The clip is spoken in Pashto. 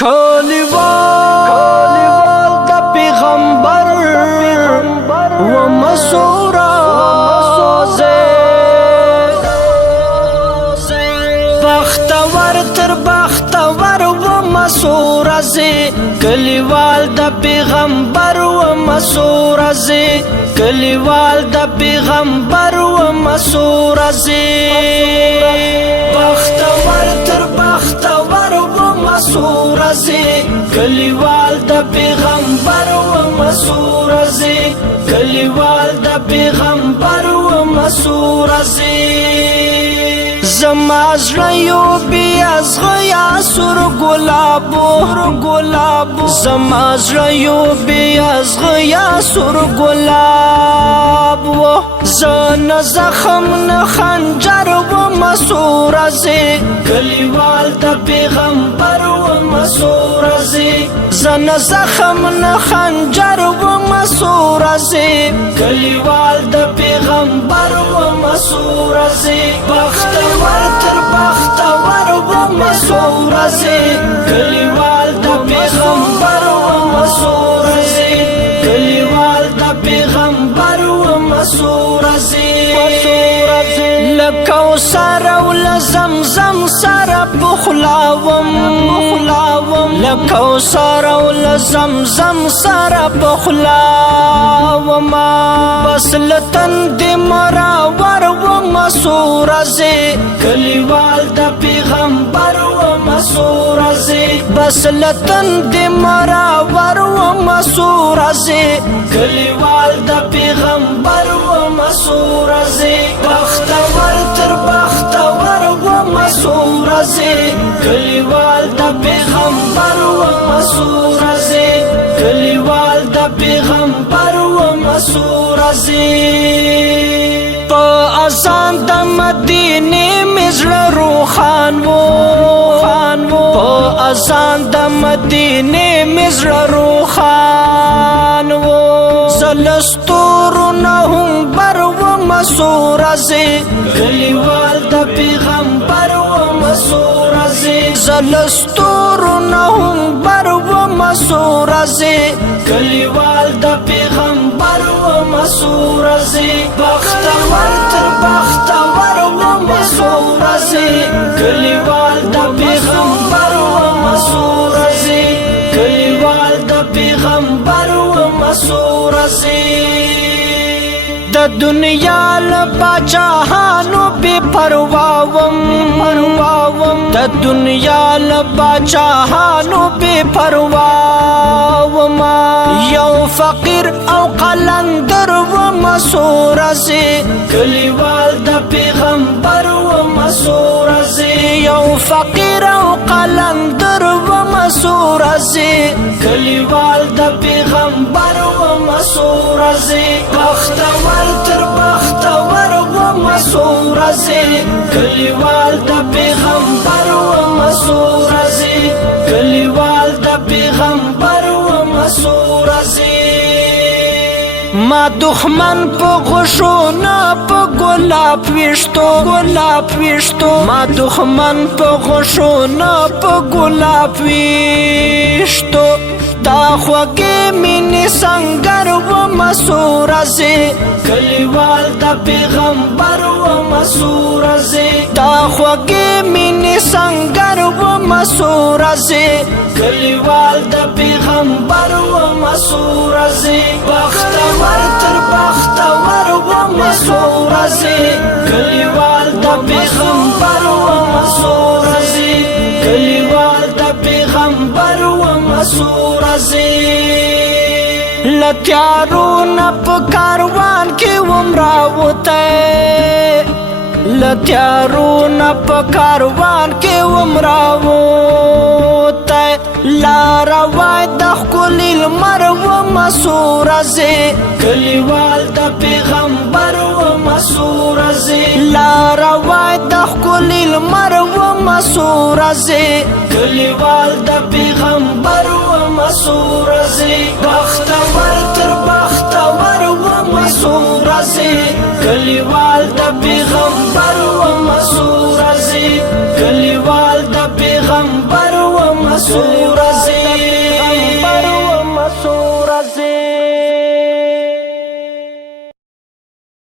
کلیوال د پیغمبر و مسورا بختور تر بختور و مسورا کلیوال د پیغمبر و مسورا کلیوال د پیغمبر و مسورا بختور تر بختور و مسورا کلیوال د پیغمبر و مسورا کلیوال د پیغمبر و مسورا زما زړه یو بی ازغیا سور ګلابو زما زړه یو بی ازغیا سور ګلابو زن زخم نه خنجر و مسورا کلیوال د پیغمبر و مسورا زن زخم نه خنجر و مسورا کلیوال د پیغمبر و مسورا بختور تر بختور و مسورا کلیوال د پیغمبر و مسورا کلیوال د پیغمبر و مسورا لکوثر او لزمزم سره بخلاوم لکوثر او لزمزم سره بخلاوم بس لتن د مراور و مسورا کلیوال د پیغمبر و مسورا بس لتن د مراور و مسورا کلیوال د پیغمبر و مسورا بختور تر بختور و مسورا کلیوال د پیغمبر و مسورا کلیوال د پیغمبر و مسورا په اذان د مدینه مزړه روخان وو په اذان د مدینه مزړه روخان وو زلستور نه هم بر و مسورا کلیوال د پیغمبر و مسورا زلستور نه هم بر و مسورا کلیوال د پیغمبر و مسورا بختور تر بختور و مسورا کلیوال د پیغمبر و مسورا کلیوال د پیغمبر و مسورا د دنیا لپاچاهانو بے پرواوم د دنیا لپاچاهانو بے پرواوم یو فقیر او قلندر و مسورا کلیوال د پیغمبر و مسورا یو فقیر او قلندر و مسورا کلیوال د پیغمبر و مسورا بختور تر بختور و مسورا کلیوال د پیغمبر و مسورا کلیوال د پیغمبر و مسورا ما دښمن په غشو نه په ګلاب ویشتو ما دښمن په غشو نه په ګلاب ویشتو دا خوږې مینې سنګر و مسورا کلیوال د پیغمبر و مسورا دا خوږې مینې سنګر و مسورا کلیوال د پیغمبر و مسورا بختور تر بختور و مسورا کلیوال د پیغمبر و مسورا کلیوال د پیغمبر و مسورا لتیارو نپ کاروان کې ومراوته لتیارو نپ کاروان کې ومراوته لارا وای د خپل لمر و مسورا کلیوال د پیغمبر و مسورا لارا وای د خپل لمر و مسورا کلیوال د پیغمبر و مسورا بختور تر بختور و مسورا کلیوال د پیغمبر و مسورا کلیوال د پیغمبر و مسورا